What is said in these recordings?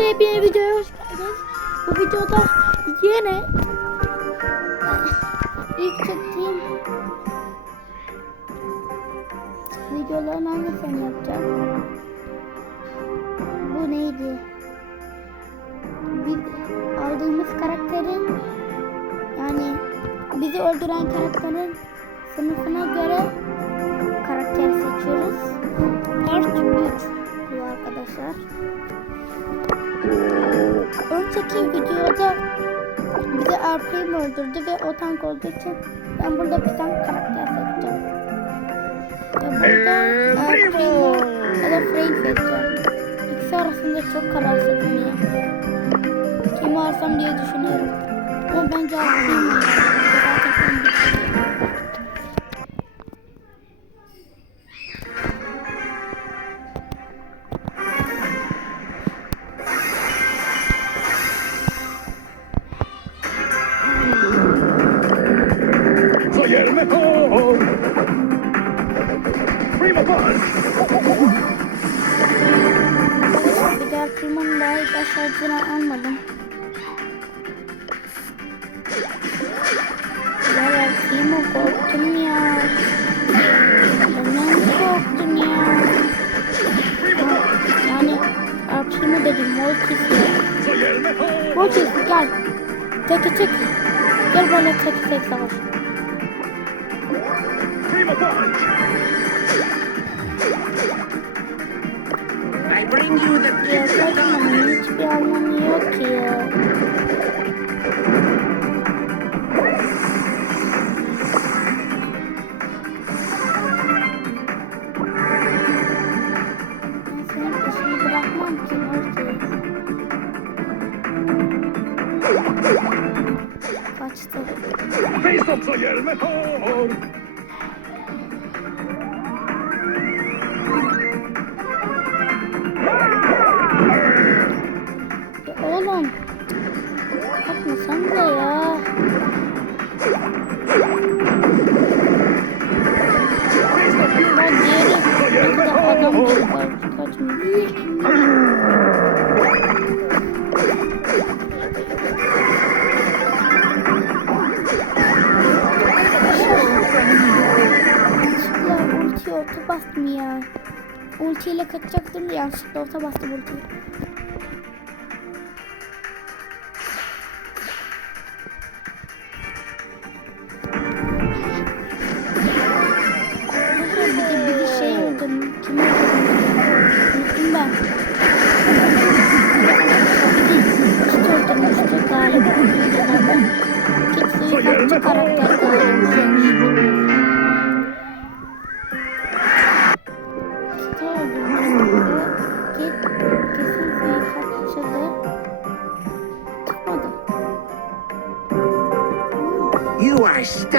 Arkadaşlar bir videoya hoş geldiniz. Bu videoda yine ilk çektiğim videoların hangisini yapacağım? Bu neydi? Bir, aldığımız karakterin yani bizi öldüren karakterin sınıfına göre karakter seçiyoruz. Part 3 bu arkadaşlar. Önceki videoda bizi RP'm öldürdü ve o tank olduğu için ben burada bir tane karakter seçeceğim. Ve burada RP'mo ya da Frank seçeceğim. İkisi arasında çok kararsızım ya. Kimi alsam diye düşünüyorum. Ama bence RP'mo. Tek tek. Gel böyle tek tek savaş. Primo El mejor. Ya oğlum. Yapma sen de ya. Ben diğeri ne kadar adam gibi kaç, kaçmış. Bastım ya. Ultiyle kaçacaktım da yanlışlıkla orta bastım ultiye.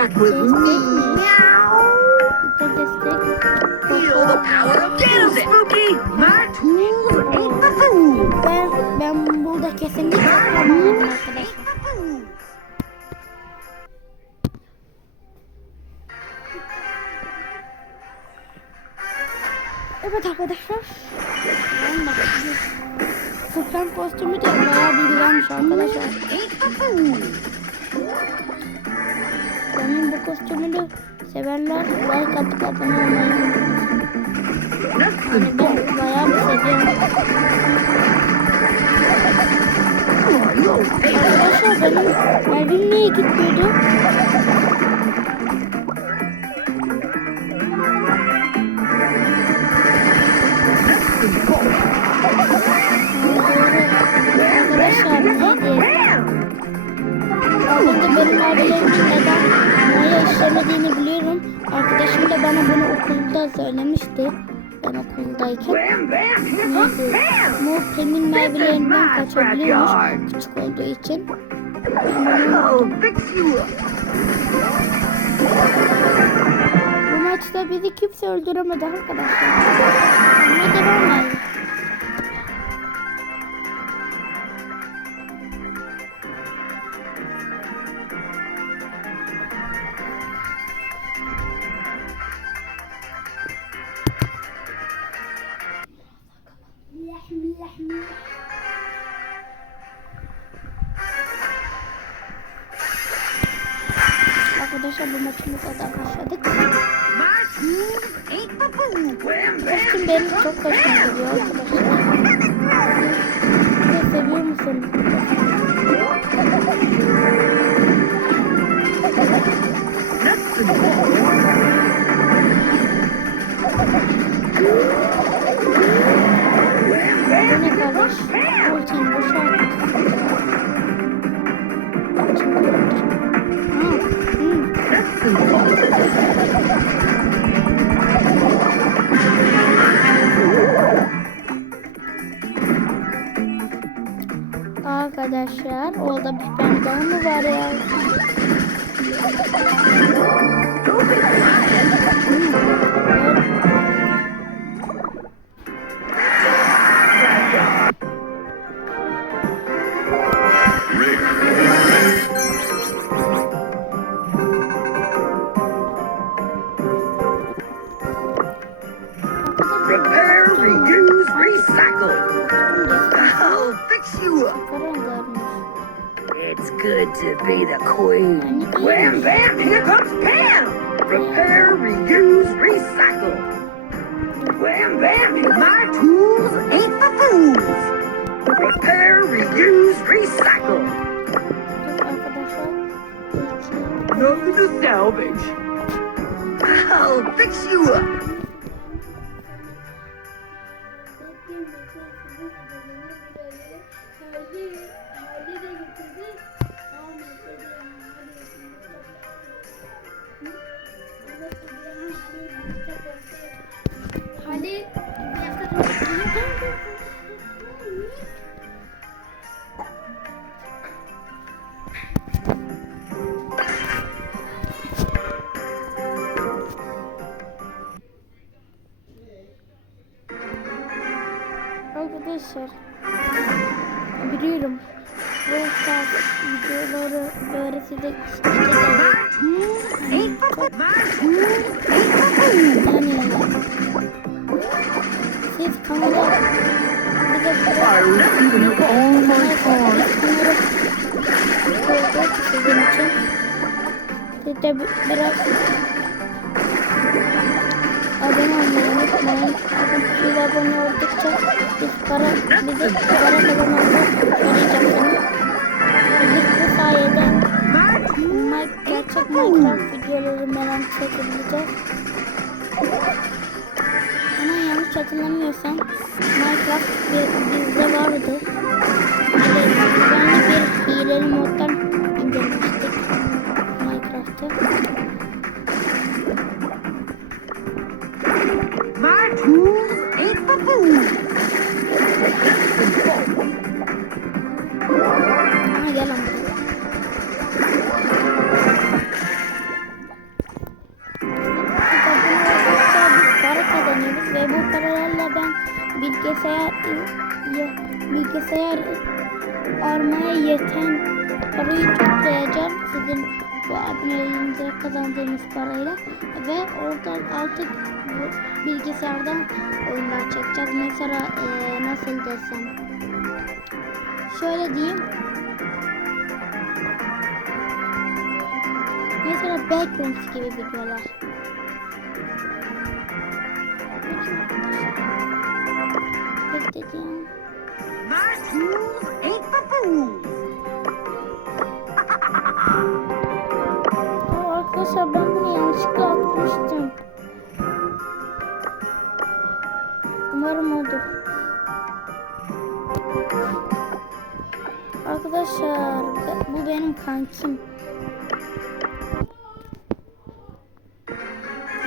back with me. Meow. Feel the power of music. Spooky. the Buradaki kesinlikle. Kostümünü sevenler like atıp abone olmayı. Yani ben bayağı bir seviyorum. Arkadaşlar benim kalbim niye gitmiyordu? Arkadaşlar neydi? Önce benim abilerimin neden Maya işlemediğini biliyorum. Arkadaşım da bana bunu okulda söylemişti. Ben okuldayken. Bu penin meyvelerinden kaçabiliyormuş. Küçük olduğu için. Bu maçta bizi kimse öldüremedi arkadaşlar. Ne devam edelim. Arkadaşlar bu maçımıza da başladık. Kostüm benim çok hoşuma gidiyor arkadaşlar. Siz de seviyor musunuz? Bu ne kardeş? Ultim bu şarkı. Arkadaşlar orada bir tane daha mı var ya? It's good to be the queen. Wham, bam, here comes Pam. Repair, reuse, recycle. Wham, bam, my tools ain't for fools. Repair, reuse, recycle. Nothing to salvage. I'll fix you up. Fools. yani siz kanala bir de koyduk sizin için. Siz de bi- biraz abone olmayı unutmayın. Siz abone oldukça biz para, bize para kazanmamızı söyleyeceksiniz. Tools Mike, gerçek Minecraft videoları merak çekebileceğiz. Ama yanlış hatırlamıyorsam Minecraft bizde vardı. Bilgisayar ya, bilgisayar almaya yeten parayı toplayacağım sizin bu aboneliğinize kazandığınız parayla ve oradan artık bilgisayardan oyunlar çekeceğiz. Mesela eee, nasıl desem şöyle diyeyim Mesela Backrooms gibi videolar. Aa, arkadaşlar ben bunu yanlışlıkla atmıştım. Umarım odur. Arkadaşlar bu benim kankim.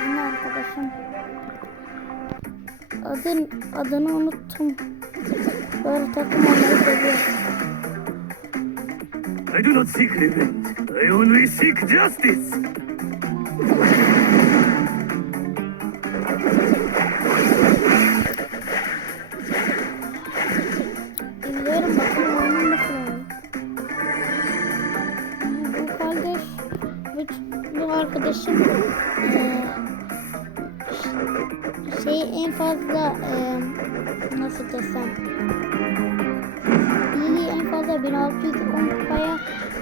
Yine arkadaşım. Adın, adını unuttum. Böyle takım olmayı. I do not seek revenge. I only seek justice. İzleyelim bakalım oyunun nasıl kardeş, bu arkadaşım fazla eee, nasıl desem iyiliği en fazla 1610 kupaya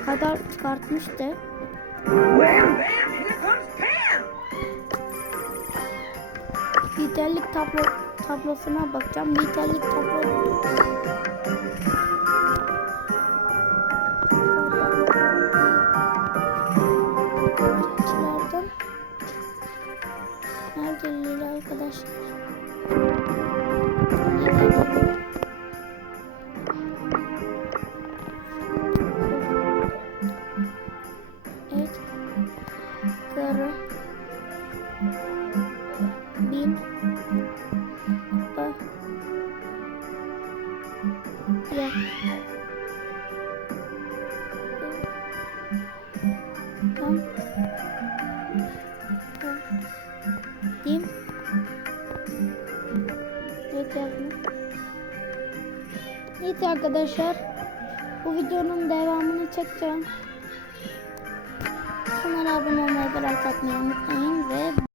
kadar çıkartmıştı. Liderlik tablo tablosuna bakacağım. Liderlik tablo. Evet arkadaşlar. Bu videonun devamını çekeceğim. Kanala abone olmayı, like atmayı unutmayın ve